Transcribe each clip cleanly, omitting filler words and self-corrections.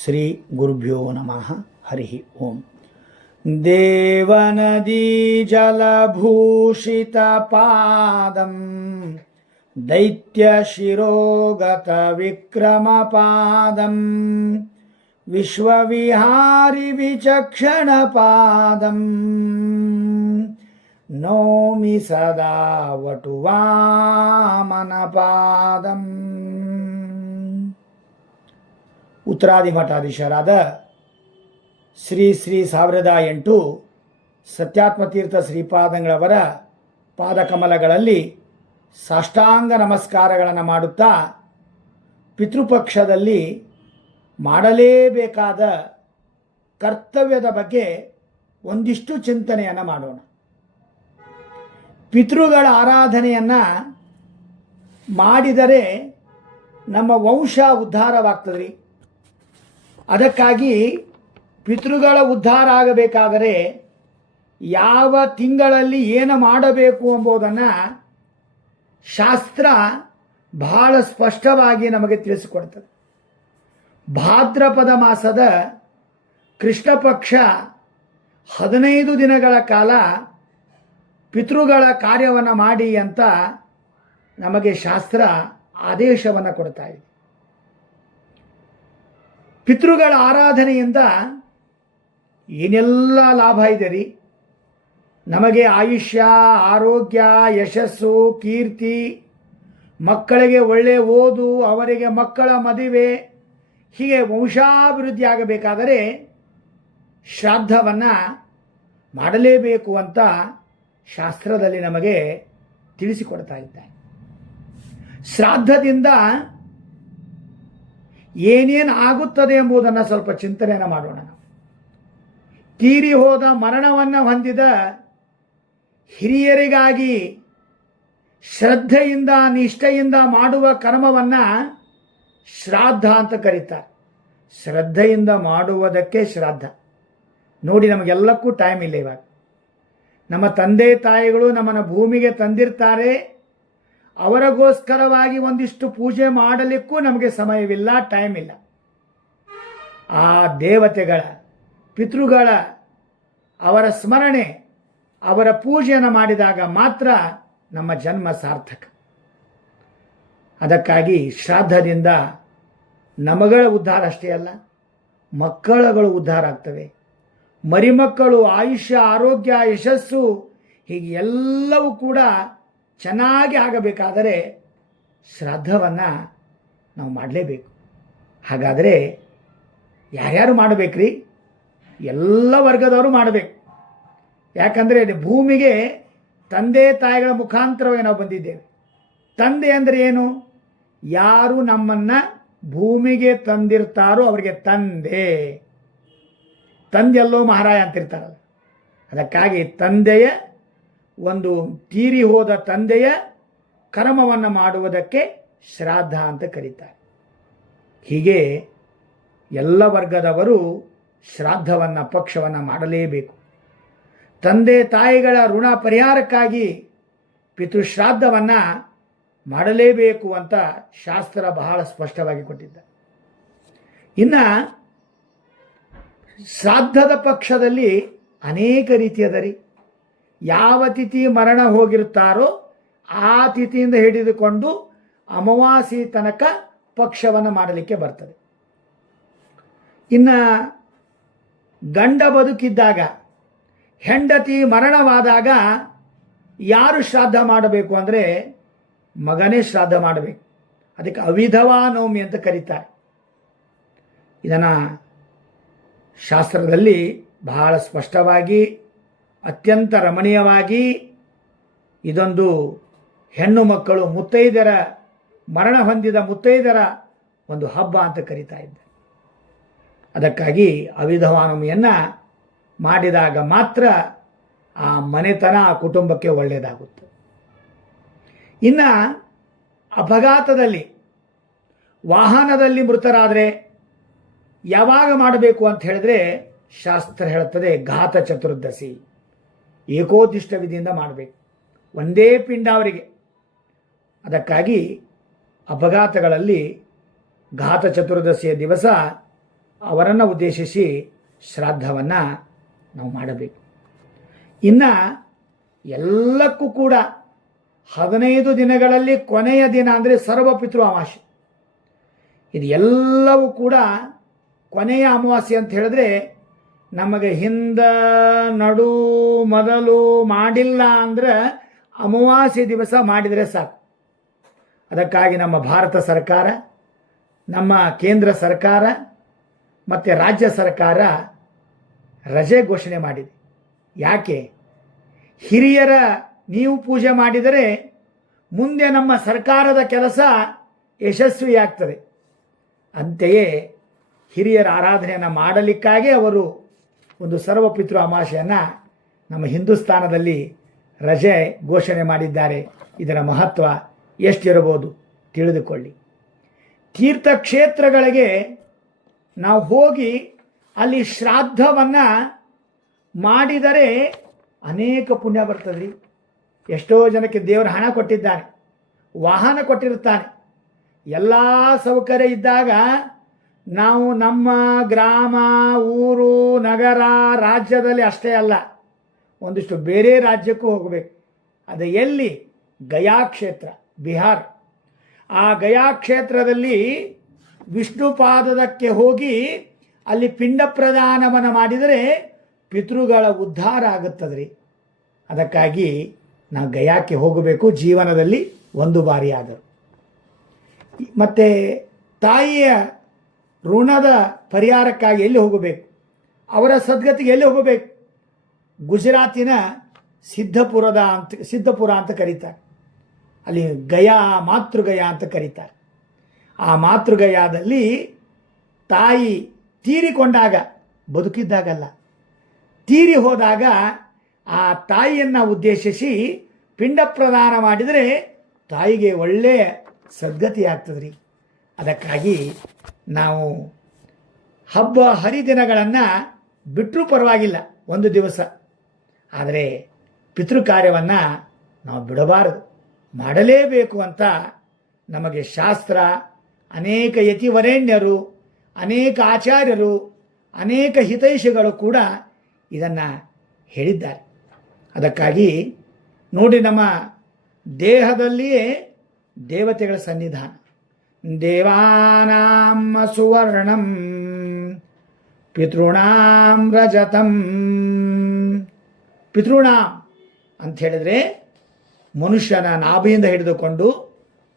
ಶ್ರೀ ಗುರುಭ್ಯೋ ನಮಃ. ಹರಿ ಓಂ. ದೇವನದಿ ಜಲಭೂಷಿತ ಪಾದಂ ದೈತ್ಯ ಶಿರೋಗತ ವಿಕ್ರಮ ಪಾದಂ ವಿಶ್ವವಿಹಾರಿ ವಿಚಕ್ಷಣ ಪಾದಂ ನೌಮಿ ಸದಾ ವಟುವಾಮನ ಪಾದಂ. ಉತ್ತರಾದಿ ಮಠಾಧೀಶರಾದ ಶ್ರೀ 1008 ಸತ್ಯಾತ್ಮತೀರ್ಥ ಶ್ರೀಪಾದಂಗಳವರ ಪಾದಕಮಲಗಳಲ್ಲಿ ಸಾಷ್ಟಾಂಗ ನಮಸ್ಕಾರಗಳನ್ನು ಮಾಡುತ್ತಾ ಪಿತೃಪಕ್ಷದಲ್ಲಿ ಮಾಡಲೇಬೇಕಾದ ಕರ್ತವ್ಯದ ಬಗ್ಗೆ ಒಂದಿಷ್ಟು ಚಿಂತನೆಯನ್ನು ಮಾಡೋಣ. ಪಿತೃಗಳ ಆರಾಧನೆಯನ್ನು ಮಾಡಿದರೆ ನಮ್ಮ ವಂಶ ಉದ್ಧಾರವಾಗ್ತದ್ರಿ. ಅದಕ್ಕಾಗಿ ಪಿತೃಗಳ ಉದ್ಧಾರ ಆಗಬೇಕಾದರೆ ಯಾವ ತಿಂಗಳಲ್ಲಿ ಏನು ಮಾಡಬೇಕು ಎಂಬುದನ್ನು ಶಾಸ್ತ್ರ ಬಹಳ ಸ್ಪಷ್ಟವಾಗಿ ನಮಗೆ ತಿಳಿಸಿಕೊಡ್ತದೆ. ಭಾದ್ರಪದ ಮಾಸದ ಕೃಷ್ಣ ಪಕ್ಷ 15 ದಿನಗಳ ಕಾಲ ಪಿತೃಗಳ ಕಾರ್ಯವನ್ನು ಮಾಡಿ ಅಂತ ನಮಗೆ ಶಾಸ್ತ್ರ ಆದೇಶವನ್ನು ಕೊಡ್ತಾ ಇದೆ. ಪಿತೃಗಳ ಆರಾಧನೆಯಿಂದ ಏನೆಲ್ಲ ಲಾಭ ಇದೆ ರೀ. ನಮಗೆ ಆಯುಷ್ಯ, ಆರೋಗ್ಯ, ಯಶಸ್ಸು, ಕೀರ್ತಿ, ಮಕ್ಕಳಿಗೆ ಒಳ್ಳೆಯ ಓದು, ಅವರಿಗೆ ಮಕ್ಕಳ ಮದುವೆ, ಹೀಗೆ ವಂಶಾಭಿವೃದ್ಧಿ ಆಗಬೇಕಾದರೆ ಶ್ರಾದ್ದವನ್ನು ಮಾಡಲೇಬೇಕು ಅಂತ ಶಾಸ್ತ್ರದಲ್ಲಿ ನಮಗೆ ತಿಳಿಸಿಕೊಡ್ತಾ ಇದ್ದಾರೆ. ಶ್ರಾದ್ದದಿಂದ ಏನೇನು ಆಗುತ್ತದೆ ಎಂಬುದನ್ನು ಸ್ವಲ್ಪ ಚಿಂತನೆಯನ್ನು ಮಾಡೋಣ. ತೀರಿ ಹೋದ ಮರಣವನ್ನು ಹೊಂದಿದ ಹಿರಿಯರಿಗಾಗಿ ಶ್ರದ್ಧೆಯಿಂದ ನಿಷ್ಠೆಯಿಂದ ಮಾಡುವ ಕರ್ಮವನ್ನು ಶ್ರಾದ್ದ ಅಂತ ಕರೀತಾರೆ. ಶ್ರದ್ಧೆಯಿಂದ ಮಾಡುವುದಕ್ಕೆ ಶ್ರಾದ್ದ. ನೋಡಿ, ನಮಗೆಲ್ಲಕ್ಕೂ ಟೈಮ್ ಇಲ್ಲ. ಇವಾಗ ನಮ್ಮ ತಂದೆ ತಾಯಿಗಳು ನಮ್ಮನ್ನು ಭೂಮಿಗೆ ತಂದಿರ್ತಾರೆ. ಅವರಿಗೋಸ್ಕರವಾಗಿ ಒಂದಿಷ್ಟು ಪೂಜೆ ಮಾಡಲಿಕ್ಕೂ ನಮಗೆ ಸಮಯವಿಲ್ಲ, ಟೈಮ್ ಇಲ್ಲ. ಆ ದೇವತೆಗಳ, ಪಿತೃಗಳ ಅವರ ಸ್ಮರಣೆ, ಅವರ ಪೂಜೆಯನ್ನು ಮಾಡಿದಾಗ ಮಾತ್ರ ನಮ್ಮ ಜನ್ಮ ಸಾರ್ಥಕ. ಅದಕ್ಕಾಗಿ ಶ್ರಾದ್ದದಿಂದ ನಮಗಳ ಉದ್ಧಾರ ಅಷ್ಟೇ ಅಲ್ಲ, ಮಕ್ಕಳುಗಳು ಉದ್ಧಾರ ಆಗ್ತವೆ. ಮರಿಮಕ್ಕಳು ಆಯುಷ್ಯ, ಆರೋಗ್ಯ, ಯಶಸ್ಸು, ಹೀಗೆ ಎಲ್ಲವೂ ಕೂಡ ಚೆನ್ನಾಗಿ ಆಗಬೇಕಾದರೆ ಶ್ರಾದ್ದವನ್ನು ನಾವು ಮಾಡಲೇಬೇಕು. ಹಾಗಾದರೆ ಯಾರ್ಯಾರು ಮಾಡಬೇಕ್ರಿ? ಎಲ್ಲ ವರ್ಗದವರು ಮಾಡಬೇಕು. ಯಾಕಂದರೆ ಭೂಮಿಗೆ ತಂದೆ ತಾಯಿಗಳ ಮುಖಾಂತರವೇ ನಾವು ಬಂದಿದ್ದೇವೆ. ತಂದೆ ಅಂದರೆ ಏನು? ಯಾರು ನಮ್ಮನ್ನು ಭೂಮಿಗೆ ತಂದಿರ್ತಾರೋ ಅವರಿಗೆ ತಂದೆ. ತಂದೆಲ್ಲೋ ಮಹಾರಾಯ ಅಂತಿರ್ತಾರಲ್ಲ. ಅದಕ್ಕಾಗಿ ತಂದೆಯ ಒಂದು ತೀರಿ ಹೋದ ತಂದೆಯ ಕರ್ಮವನ್ನು ಮಾಡುವುದಕ್ಕೆ ಶ್ರಾದ್ದ ಅಂತ ಕರೀತಾರೆ. ಹೀಗೆ ಎಲ್ಲ ವರ್ಗದವರು ಶ್ರಾದ್ದವನ್ನು, ಪಕ್ಷವನ್ನು ಮಾಡಲೇಬೇಕು. ತಂದೆ ತಾಯಿಗಳ ಋಣ ಪರಿಹಾರಕ್ಕಾಗಿ ಪಿತೃಶ್ರಾದ್ದವನ್ನು ಮಾಡಲೇಬೇಕು ಅಂತ ಶಾಸ್ತ್ರ ಬಹಳ ಸ್ಪಷ್ಟವಾಗಿ ಕೊಟ್ಟಿದ್ದ. ಇನ್ನು ಶ್ರಾದ್ದದ ಪಕ್ಷದಲ್ಲಿ ಅನೇಕ ರೀತಿಯದ ರೀ. ಯಾವ ತಿಥಿ ಮರಣ ಹೋಗಿರುತ್ತಾರೋ ಆ ತಿಥಿಯಿಂದ ಹಿಡಿದುಕೊಂಡು ಅಮಾವಾಸ್ಯೆ ತನಕ ಪಕ್ಷವನ್ನು ಮಾಡಲಿಕ್ಕೆ ಬರ್ತದೆ. ಇನ್ನು ಗಂಡ ಬದುಕಿದ್ದಾಗ, ಹೆಂಡತಿ ಮರಣವಾದಾಗ ಯಾರು ಶ್ರಾದ್ದ ಮಾಡಬೇಕು ಅಂದರೆ ಮಗನೇ ಶ್ರಾದ್ದ ಮಾಡಬೇಕು. ಅದಕ್ಕೆ ಅವಿಧವಾ ನವಮಿ ಅಂತ ಕರೀತಾರೆ. ಇದನ್ನು ಶಾಸ್ತ್ರದಲ್ಲಿ ಬಹಳ ಸ್ಪಷ್ಟವಾಗಿ, ಅತ್ಯಂತ ರಮಣೀಯವಾಗಿ ಇದೊಂದು ಹೆಣ್ಣು ಮಕ್ಕಳು, ಮುತ್ತೈದೆಯರ, ಮರಣ ಹೊಂದಿದ ಮುತ್ತೈದೆಯರ ಒಂದು ಹಬ್ಬ ಅಂತ ಕರೀತಾ ಇದ್ದಾರೆ. ಅದಕ್ಕಾಗಿ ಅವಿಧವಾನಮಿಯನ್ನು ಮಾಡಿದಾಗ ಮಾತ್ರ ಆ ಮನೆತನ, ಆ ಕುಟುಂಬಕ್ಕೆ ಒಳ್ಳೆಯದಾಗುತ್ತೆ. ಇನ್ನು ಅಪಘಾತದಲ್ಲಿ, ವಾಹನದಲ್ಲಿ ಮೃತರಾದರೆ ಯಾವಾಗ ಮಾಡಬೇಕು ಅಂತ ಹೇಳಿದ್ರೆ ಶಾಸ್ತ್ರ ಹೇಳುತ್ತದೆ ಘಾತ ಚತುರ್ದಶಿ, ಏಕೋದಿಷ್ಟ ವಿಧಿಯಿಂದ ಮಾಡಬೇಕು. ಒಂದೇ ಪಿಂಡ ಅವರಿಗೆ. ಅದಕ್ಕಾಗಿ ಅಪಘಾತಗಳಲ್ಲಿ ಘಾತ ಚತುರ್ದಶಿಯ ದಿವಸ ಅವರನ್ನು ಉದ್ದೇಶಿಸಿ ಶ್ರಾದ್ದವನ್ನು ನಾವು ಮಾಡಬೇಕು. ಇನ್ನು ಎಲ್ಲಕ್ಕೂ ಕೂಡ 15 ದಿನಗಳಲ್ಲಿ ಕೊನೆಯ ದಿನ ಅಂದರೆ ಸರ್ವಪಿತೃ ಅಮಾವಾಸ್ಯೆ. ಇದು ಎಲ್ಲವೂ ಕೂಡ ಕೊನೆಯ ಅಮಾವಾಸ್ಯೆ ಅಂತ ಹೇಳಿದ್ರೆ ನಮಗೆ ನಡು ಮೊದಲು ಮಾಡಿಲ್ಲ ಅಂದ್ರೆ ಅಮಾವಾಸ್ಯೆ ದಿವಸ ಮಾಡಿದರೆ ಸಾಕು. ಅದಕ್ಕಾಗಿ ನಮ್ಮ ಭಾರತ ಸರ್ಕಾರ, ನಮ್ಮ ಕೇಂದ್ರ ಸರ್ಕಾರ ಮತ್ತು ರಾಜ್ಯ ಸರ್ಕಾರ ರಜೆ ಘೋಷಣೆ ಮಾಡಿದೆ. ಯಾಕೆ? ಹಿರಿಯರ ನೀವು ಪೂಜೆ ಮಾಡಿದರೆ ಮುಂದೆ ನಮ್ಮ ಸರ್ಕಾರದ ಕೆಲಸ ಯಶಸ್ವಿಯಾಗ್ತದೆ. ಅಂತೆಯೇ ಹಿರಿಯರ ಆರಾಧನೆಯನ್ನು ಮಾಡಲಿಕ್ಕಾಗಿ ಅವರು ಒಂದು ಸರ್ವಪಿತೃ ಅಮಾವಾಸ್ಯೆಯನ್ನು ನಮ್ಮ ಹಿಂದೂಸ್ತಾನದಲ್ಲಿ ರಜೆ ಘೋಷಣೆ ಮಾಡಿದ್ದಾರೆ. ಇದರ ಮಹತ್ವ ಎಷ್ಟಿರಬಹುದು ತಿಳಿದುಕೊಳ್ಳಿ. ತೀರ್ಥಕ್ಷೇತ್ರಗಳಿಗೆ ನಾವು ಹೋಗಿ ಅಲ್ಲಿ ಶ್ರಾದ್ದವನ್ನು ಮಾಡಿದರೆ ಅನೇಕ ಪುಣ್ಯ ಬರ್ತದ್ರಿ. ಎಷ್ಟೋ ಜನಕ್ಕೆ ದೇವರ ಹಣ ಕೊಟ್ಟಿದ್ದಾನೆ, ವಾಹನ ಕೊಟ್ಟಿರುತ್ತಾನೆ, ಎಲ್ಲ ಸೌಕರ್ಯ ಇದ್ದಾಗ ನಾವು ನಮ್ಮ ಗ್ರಾಮ, ಊರು, ನಗರ, ರಾಜ್ಯದಲ್ಲಿ ಅಷ್ಟೇ ಅಲ್ಲ, ಒಂದಿಷ್ಟು ಬೇರೆ ರಾಜ್ಯಕ್ಕೂ ಹೋಗಬೇಕು. ಅದು ಎಲ್ಲಿ? ಗಯಾ ಕ್ಷೇತ್ರ, ಬಿಹಾರ್. ಆ ಗಯಾ ಕ್ಷೇತ್ರದಲ್ಲಿ ವಿಷ್ಣು ಪಾದದಕ್ಕೆ ಹೋಗಿ ಅಲ್ಲಿ ಪಿಂಡ ಪ್ರದಾನವನ್ನು ಮಾಡಿದರೆ ಪಿತೃಗಳ ಉದ್ಧಾರ ಆಗುತ್ತದ್ರಿ. ಅದಕ್ಕಾಗಿ ನಾವು ಗಯಾಕ್ಕೆ ಹೋಗಬೇಕು, ಜೀವನದಲ್ಲಿ ಒಂದು ಬಾರಿ ಆದರೂ. ಮತ್ತು ತಾಯಿಯ ಋಣದ ಪರಿಹಾರಕ್ಕಾಗಿ ಎಲ್ಲಿ ಹೋಗಬೇಕು? ಅವರ ಸದ್ಗತಿಗೆ ಎಲ್ಲಿ ಹೋಗಬೇಕು? ಗುಜರಾತಿನ ಸಿದ್ಧಪುರ ಅಂತ ಕರೀತಾರೆ. ಅಲ್ಲಿ ಗಯಾ, ಮಾತೃಗಯಾ ಅಂತ ಕರೀತಾರೆ. ಆ ಮಾತೃಗಯಾದಲ್ಲಿ ತಾಯಿ ತೀರಿಕೊಂಡಾಗ, ಬದುಕಿದ್ದಾಗಲ್ಲ, ತೀರಿ ಹೋದಾಗ ಆ ತಾಯಿಯನ್ನು ಉದ್ದೇಶಿಸಿ ಪಿಂಡ ಪ್ರದಾನ ಮಾಡಿದರೆ ತಾಯಿಗೆ ಒಳ್ಳೆಯ ಸದ್ಗತಿ ಆಗ್ತದ್ರಿ. ಅದಕ್ಕಾಗಿ ನಾವು ಹಬ್ಬ ಹರಿದಿನಗಳನ್ನು ಬಿಟ್ಟರೂ ಪರವಾಗಿಲ್ಲ, ಒಂದು ದಿವಸ, ಆದರೆ ಪಿತೃ ಕಾರ್ಯವನ್ನು ನಾವು ಬಿಡಬಾರದು, ಮಾಡಲೇಬೇಕು ಅಂತ ನಮಗೆ ಶಾಸ್ತ್ರ, ಅನೇಕ ಯತಿವರೇಣ್ಯರು, ಅನೇಕ ಆಚಾರ್ಯರು, ಅನೇಕ ಹಿತೈಷಿಗಳು ಕೂಡ ಇದನ್ನು ಹೇಳಿದ್ದಾರೆ. ಅದಕ್ಕಾಗಿ ನೋಡಿ, ನಮ್ಮ ದೇಹದಲ್ಲಿಯೇ ದೇವತೆಗಳ ಸನ್ನಿಧಾನ. ದೇವಾನಾಂ ಸುವರ್ಣಂ ಪಿತೃಣಾಂ ರಜತಂ. ಪಿತೃಣಾಂ ಅಂತ ಹೇಳಿದರೆ ಮನುಷ್ಯನ ನಾಭಿಯಿಂದ ಹಿಡಿದುಕೊಂಡು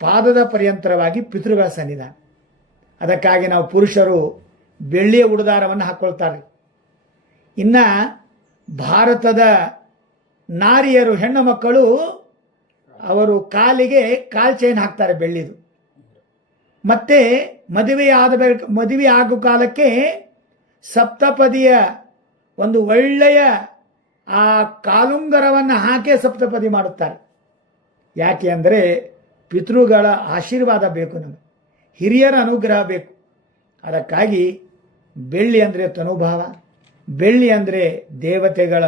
ಪಾದದ ಪರ್ಯಂತರವಾಗಿ ಪಿತೃಗಳ ಸನ್ನಿಧಾನ. ಅದಕ್ಕಾಗಿ ನಾವು ಪುರುಷರು ಬೆಳ್ಳಿಯ ಉಡುದಾರವನ್ನು ಹಾಕ್ಕೊಳ್ತಾರೆ. ಇನ್ನು ಭಾರತದ ನಾರಿಯರು, ಹೆಣ್ಣು ಮಕ್ಕಳು, ಅವರು ಕಾಲಿಗೆ ಕಾಲ್ ಚೈನ್ ಹಾಕ್ತಾರೆ ಬೆಳ್ಳಿದು. ಮತ್ತೆ ಮದುವೆ ಆಗೋ ಕಾಲಕ್ಕೆ ಸಪ್ತಪದಿಯ ಒಂದು ಒಳ್ಳೆಯ ಆ ಕಾಲುಂಗರವನ್ನು ಹಾಕಿ ಸಪ್ತಪದಿ ಮಾಡುತ್ತಾರೆ. ಯಾಕೆ ಅಂದರೆ ಪಿತೃಗಳ ಆಶೀರ್ವಾದ ಬೇಕು, ನಮಗೆ ಹಿರಿಯರ ಅನುಗ್ರಹ ಬೇಕು. ಅದಕ್ಕಾಗಿ ಬೆಳ್ಳಿ ಅಂದರೆ ತನುಭಾವ, ಬೆಳ್ಳಿ ಅಂದರೆ ದೇವತೆಗಳ,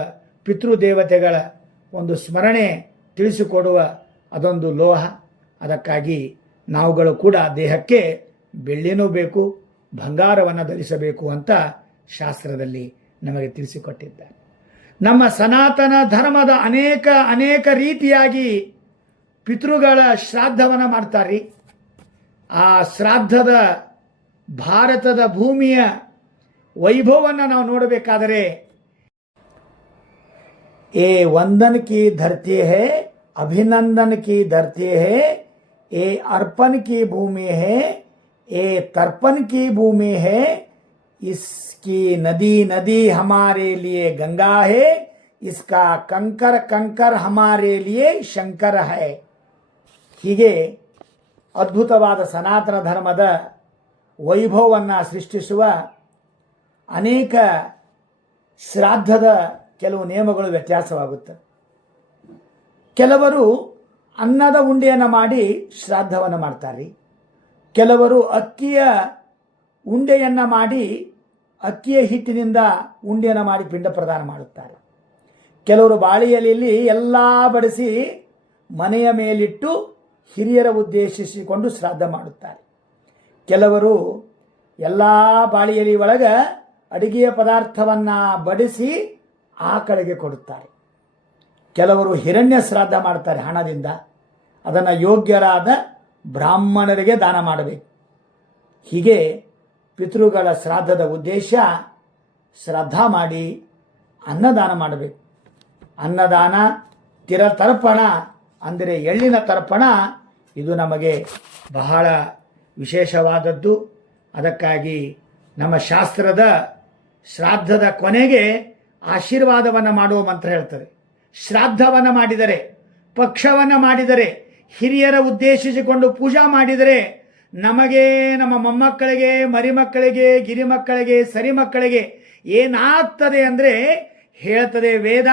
ಪಿತೃದೇವತೆಗಳ ಒಂದು ಸ್ಮರಣೆ ತಿಳಿಸಿಕೊಡುವ ಅದೊಂದು ಲೋಹ. ಅದಕ್ಕಾಗಿ ನಾವುಗಳು ಕೂಡ ದೇಹಕ್ಕೆ ಬೆಳ್ಳಿನೂ ಬೇಕು, ಬಂಗಾರವನ್ನು ಧರಿಸಬೇಕು ಅಂತ ಶಾಸ್ತ್ರದಲ್ಲಿ ನಮಗೆ ತಿಳಿಸಿಕೊಟ್ಟಿದ್ದಾರೆ. ನಮ್ಮ ಸನಾತನ ಧರ್ಮದ ಅನೇಕ ರೀತಿಯಾಗಿ ಪಿತೃಗಳ ಶ್ರಾದ್ದವನ್ನು ಮಾಡ್ತಾರೆ. ಆ ಶ್ರಾದ್ದದ ಭಾರತದ ಭೂಮಿಯ ವೈಭವವನ್ನು ನಾವು ನೋಡಬೇಕಾದರೆ, ए वंदन की धरती है, अभिनंदन की धरती है, ए अर्पण की भूमि है, ए तर्पण की भूमि है, इसकी नदी नदी हमारे लिए गंगा है, इसका कंकर कंकर हमारे लिए शंकर है. ಹೀಗೆ ಅದ್ಭುತವಾದ ಸನಾತನ ಧರ್ಮದ ವೈಭವವನ್ನು ಸೃಷ್ಟಿಸುವ ಅನೇಕ ಶ್ರಾದ್ದದ ಕೆಲವು ನಿಯಮಗಳು ವ್ಯತ್ಯಾಸವಾಗುತ್ತವೆ. ಕೆಲವರು ಅನ್ನದ ಉಂಡೆಯನ್ನು ಮಾಡಿ ಶ್ರಾದ್ದವನ್ನು ಮಾಡ್ತಾರೆ. ಕೆಲವರು ಅಕ್ಕಿಯ ಉಂಡೆಯನ್ನು ಮಾಡಿ, ಅಕ್ಕಿಯ ಹಿಟ್ಟಿನಿಂದ ಉಂಡೆಯನ್ನು ಮಾಡಿ ಪಿಂಡ ಪ್ರದಾನ ಮಾಡುತ್ತಾರೆ. ಕೆಲವರು ಬಾಳೆ ಎಲೆಯಲ್ಲಿ ಎಲ್ಲ ಬಡಿಸಿ ಮನೆಯ ಮೇಲಿಟ್ಟು ಹಿರಿಯರ ಉದ್ದೇಶಿಸಿಕೊಂಡು ಶ್ರಾದ್ದ ಮಾಡುತ್ತಾರೆ. ಕೆಲವರು ಎಲ್ಲ ಬಾಳಿ ಎಲೆ ಒಳಗೆ ಅಡಿಗೆಯ ಪದಾರ್ಥವನ್ನು ಬಡಿಸಿ ಆಕಳಿಗೆ ಕೊಡುತ್ತಾರೆ. ಕೆಲವರು ಹಿರಣ್ಯ ಶ್ರಾದ್ದ ಮಾಡ್ತಾರೆ ಹಣದಿಂದ. ಅದನ್ನು ಯೋಗ್ಯರಾದ ಬ್ರಾಹ್ಮಣರಿಗೆ ದಾನ ಮಾಡಬೇಕು. ಹೀಗೆ ಪಿತೃಗಳ ಶ್ರಾದ್ದದ ಉದ್ದೇಶ ಶ್ರದ್ಧಾ ಮಾಡಿ ಅನ್ನದಾನ ಮಾಡಬೇಕು. ಅನ್ನದಾನ ತಿರತರ್ಪಣ ಅಂದರೆ ಎಳ್ಳಿನ ತರ್ಪಣ, ಇದು ನಮಗೆ ಬಹಳ ವಿಶೇಷವಾದದ್ದು. ಅದಕ್ಕಾಗಿ ನಮ್ಮ ಶಾಸ್ತ್ರದ ಶ್ರಾದ್ದದ ಕೊನೆಗೆ ಆಶೀರ್ವಾದವನ್ನು ಮಾಡುವ ಮಂತ್ರ ಹೇಳ್ತಾರೆ. ಶ್ರಾದ್ದವನ್ನು ಮಾಡಿದರೆ, ಪಕ್ಷವನ್ನು ಮಾಡಿದರೆ, ಹಿರಿಯರ ಉದ್ದೇಶಿಸಿಕೊಂಡು ಪೂಜಾ ಮಾಡಿದರೆ ನಮಗೆ, ನಮ್ಮ ಮೊಮ್ಮಕ್ಕಳಿಗೆ, ಮರಿಮಕ್ಕಳಿಗೆ, ಗಿರಿಮಕ್ಕಳಿಗೆ, ಸರಿಮಕ್ಕಳಿಗೆ ಏನಾಗ್ತದೆ ಅಂದರೆ ಹೇಳ್ತದೆ ವೇದ,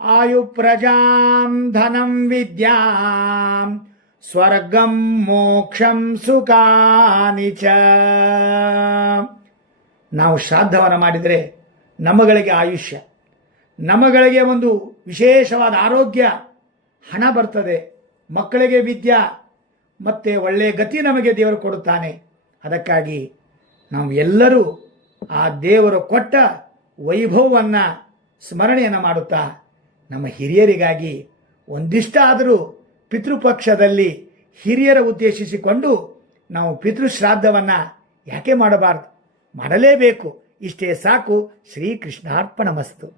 ಆಯು ಪ್ರಜಾಂ ಧನಂ ವಿದ್ಯಾಂ ಸ್ವರ್ಗಂ ಮೋಕ್ಷಂ ಸುಖಾನಿ ಚ. ನಾವು ಶ್ರಾದ್ದವನ್ನು ಮಾಡಿದರೆ ನಮಗಳಿಗೆ ಆಯುಷ್ಯ, ನಮಗಳಿಗೆ ಒಂದು ವಿಶೇಷವಾದ ಆರೋಗ್ಯ, ಹಣ ಬರ್ತದೆ, ಮಕ್ಕಳಿಗೆ ವಿದ್ಯಾ ಮತ್ತು ಒಳ್ಳೆಯ ಗತಿ ನಮಗೆ ದೇವರು ಕೊಡುತ್ತಾನೆ. ಅದಕ್ಕಾಗಿ ನಾವು ಎಲ್ಲರೂ ಆ ದೇವರು ಕೊಟ್ಟ ವೈಭವವನ್ನು ಸ್ಮರಣೆಯನ್ನು ಮಾಡುತ್ತಾ ನಮ್ಮ ಹಿರಿಯರಿಗಾಗಿ ಒಂದಿಷ್ಟಾದರೂ ಪಿತೃಪಕ್ಷದಲ್ಲಿ ಹಿರಿಯರ ಉದ್ದೇಶಿಸಿಕೊಂಡು ನಾವು ಪಿತೃಶ್ರಾದ್ದವನ್ನು ಯಾಕೆ ಮಾಡಬಾರ್ದು? ಮಾಡಲೇಬೇಕು. ಇಷ್ಟೇ ಸಾಕು. ಶ್ರೀಕೃಷ್ಣಾರ್ಪಣಮಸ್ತು.